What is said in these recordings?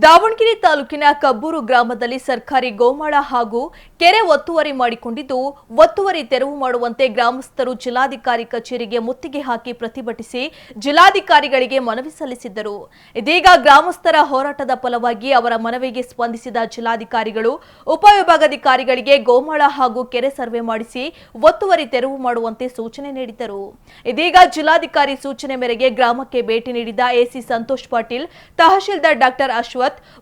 ದಾವಣಗೆರೆ ತಾಲೂಕಿನ ಕಬ್ಬೂರು ಗ್ರಾಮದಲ್ಲಿ ಸರ್ಕಾರಿ ಗೋಮಾಳ ಹಾಗೂ ಕೆರೆ ಒತ್ತುವರಿ ಮಾಡಿಕೊಂಡಿದ್ದು, ಒತ್ತುವರಿ ತೆರವು ಮಾಡುವಂತೆ ಗ್ರಾಮಸ್ಥರು ಜಿಲ್ಲಾಧಿಕಾರಿ ಕಚೇರಿಗೆ ಮುತ್ತಿಗೆ ಹಾಕಿ ಪ್ರತಿಭಟಿಸಿ ಜಿಲ್ಲಾಧಿಕಾರಿಗಳಿಗೆ ಮನವಿ ಸಲ್ಲಿಸಿದ್ದರು. ಇದೀಗ ಗ್ರಾಮಸ್ಥರ ಹೋರಾಟದ ಫಲವಾಗಿ ಅವರ ಮನವಿಗೆ ಸ್ಪಂದಿಸಿದ ಜಿಲ್ಲಾಧಿಕಾರಿಗಳು ಉಪವಿಭಾಗಾಧಿಕಾರಿಗಳಿಗೆ ಗೋಮಾಳ ಹಾಗೂ ಕೆರೆ ಸರ್ವೆ ಮಾಡಿಸಿ ಒತ್ತುವರಿ ತೆರವು ಮಾಡುವಂತೆ ಸೂಚನೆ ನೀಡಿದರು. ಇದೀಗ ಜಿಲ್ಲಾಧಿಕಾರಿ ಸೂಚನೆ ಮೇರೆಗೆ ಗ್ರಾಮಕ್ಕೆ ಭೇಟಿ ನೀಡಿದ ಎಸಿ ಸಂತೋಷ್ ಪಾಟೀಲ್, ತಹಶೀಲ್ದಾರ್ ಡಾಕ್ಟರ್ ಅಶ್ವಥ್,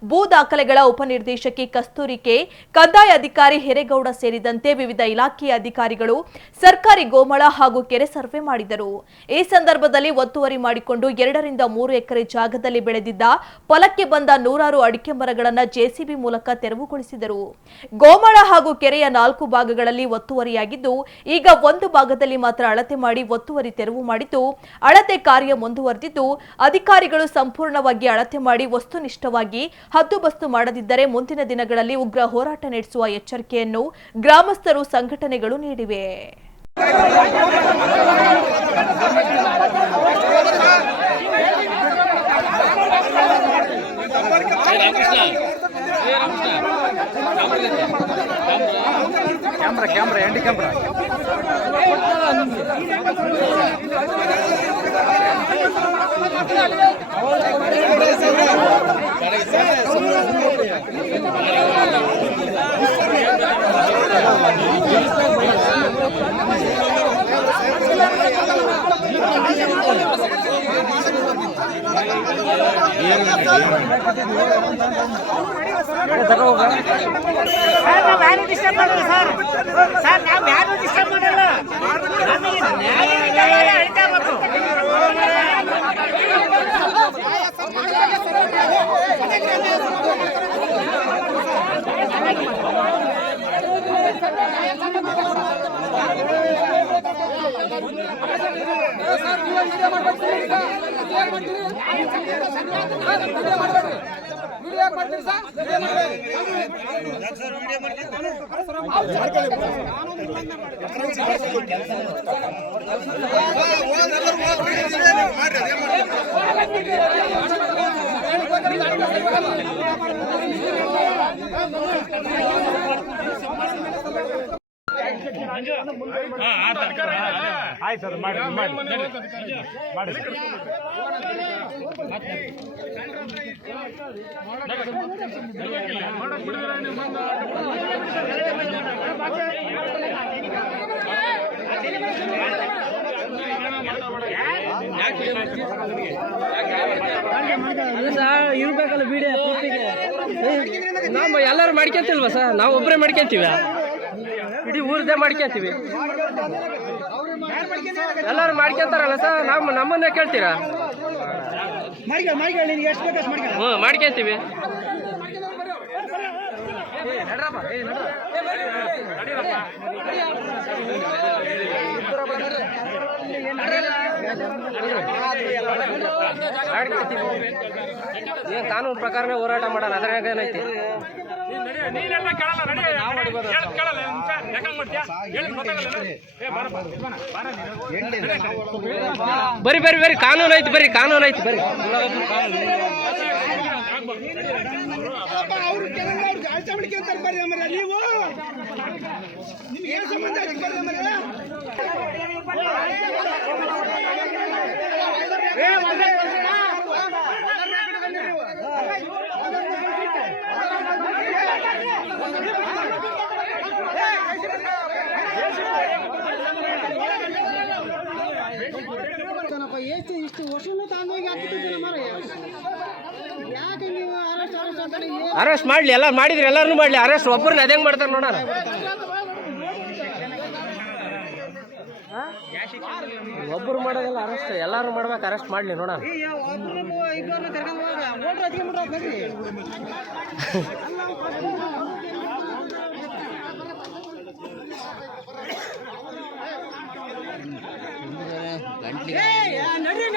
ಭೂ ದಾಖಲೆಗಳ ಉಪನಿರ್ದೇಶಕಿ ಕಸ್ತೂರಿ ಕೆ, ಕಂದಾಯ ಅಧಿಕಾರಿ ಹಿರೇಗೌಡ ಸೇರಿದಂತೆ ವಿವಿಧ ಇಲಾಖೆಯ ಅಧಿಕಾರಿಗಳು ಸರ್ಕಾರಿ ಗೋಮಾಳ ಹಾಗೂ ಕೆರೆ ಸರ್ವೆ ಮಾಡಿದರು. ಈ ಸಂದರ್ಭದಲ್ಲಿ ಒತ್ತುವರಿ ಮಾಡಿಕೊಂಡು 2 ರಿಂದ 3 ಎಕರೆ ಜಾಗದಲ್ಲಿ ಬೆಳೆದಿದ್ದ ಫಲಕ್ಕೆ ಬಂದ 100 ಅಡಿಕೆ ಮರಗಳನ್ನು ಜೆಸಿಬಿ ಮೂಲಕ ತೆರವುಗೊಳಿಸಿದರು. ಗೋಮಾಳ ಹಾಗೂ ಕೆರೆಯ 4 ಭಾಗಗಳಲ್ಲಿ ಒತ್ತುವರಿಯಾಗಿದ್ದು, ಈಗ ಒಂದು ಭಾಗದಲ್ಲಿ ಮಾತ್ರ ಅಳತೆ ಮಾಡಿ ಒತ್ತುವರಿ ತೆರವು ಮಾಡಿದ್ದು, ಅಳತೆ ಕಾರ್ಯ ಮುಂದುವರೆದಿದ್ದು, ಅಧಿಕಾರಿಗಳು ಸಂಪೂರ್ಣವಾಗಿ ಅಳತೆ ಮಾಡಿ ವಸ್ತುನಿಷ್ಠವಾಗಿ ಹದ್ದುಬಸ್ತು ಮಾಡದಿದ್ದರೆ ಮುಂದಿನ ದಿನಗಳಲ್ಲಿ ಉಗ್ರ ಹೋರಾಟ ನಡೆಸುವ ಎಚ್ಚರಿಕೆಯನ್ನು ಗ್ರಾಮಸ್ಥರು ಸಂಘಟನೆಗಳು ನೀಡಿವೆ. ಇರ್ಬೇಕಲ್ಲ ಬಿಡಿ. ನಾವು ಎಲ್ಲರೂ ಮಾಡ್ಕೊಂತಿಲ್ವ ಸರ್? ನಾವು ಒಬ್ಬರೇ ಮಾಡ್ಕೊಂತೀವಿ, ಇಡೀ ಊರದೇ ಮಾಡ್ಕೊಂತೀವಿ. ಎಲ್ಲರೂ ಮಾಡ್ಕೊಂತಾರಲ್ಲ ಸರ್, ನಮ್ಮನ್ನೇ ಕೇಳ್ತೀರಾ? ಹ್ಞೂ ಮಾಡ್ಕೊಂತೀವಿ. ಏನ್ ಕಾನೂನು ಪ್ರಕಾರನೇ ಹೋರಾಟ ಮಾಡೋಣ, ಅದ್ರಾಗ ಏನೈತಿ? ಬರ್ರಿ ಬರ್ರಿ ಬರ್ರಿ, ಕಾನೂನು ಐತಿ, ಬರ್ರಿ ಕಾನೂನು ಐತಿ, ಬರ್ರಿ. ಇಷ್ಟು ವರ್ಷನೂ ತಾಂಗೋಗಿ ಹಾಕಿಟ್ಟಿದ್ದೀರ ಮರ. ಯಾಕೆ ನೀವು ಅರೆಸ್ಟ್ ಮಾಡ್ಲಿ? ಎಲ್ಲ ಮಾಡಿದ್ರಿ, ಎಲ್ಲಾರು ಮಾಡ್ಲಿ ಅರೆಸ್ಟ್. ಒಬ್ಬರನ್ನ ಅದೇಂಗ್ ಮಾಡ್ತಾರೆ ನೋಡೋಣ. ಒಬ್ಬರು ಮಾಡೋದಲ್ಲ ಅರೆಸ್ಟ್, ಎಲ್ಲಾರು ಮಾಡ್ಬೇಕು. ಅರೆಸ್ಟ್ ಮಾಡ್ಲಿ ನೋಡೋಣ. ನಡ್ರಿ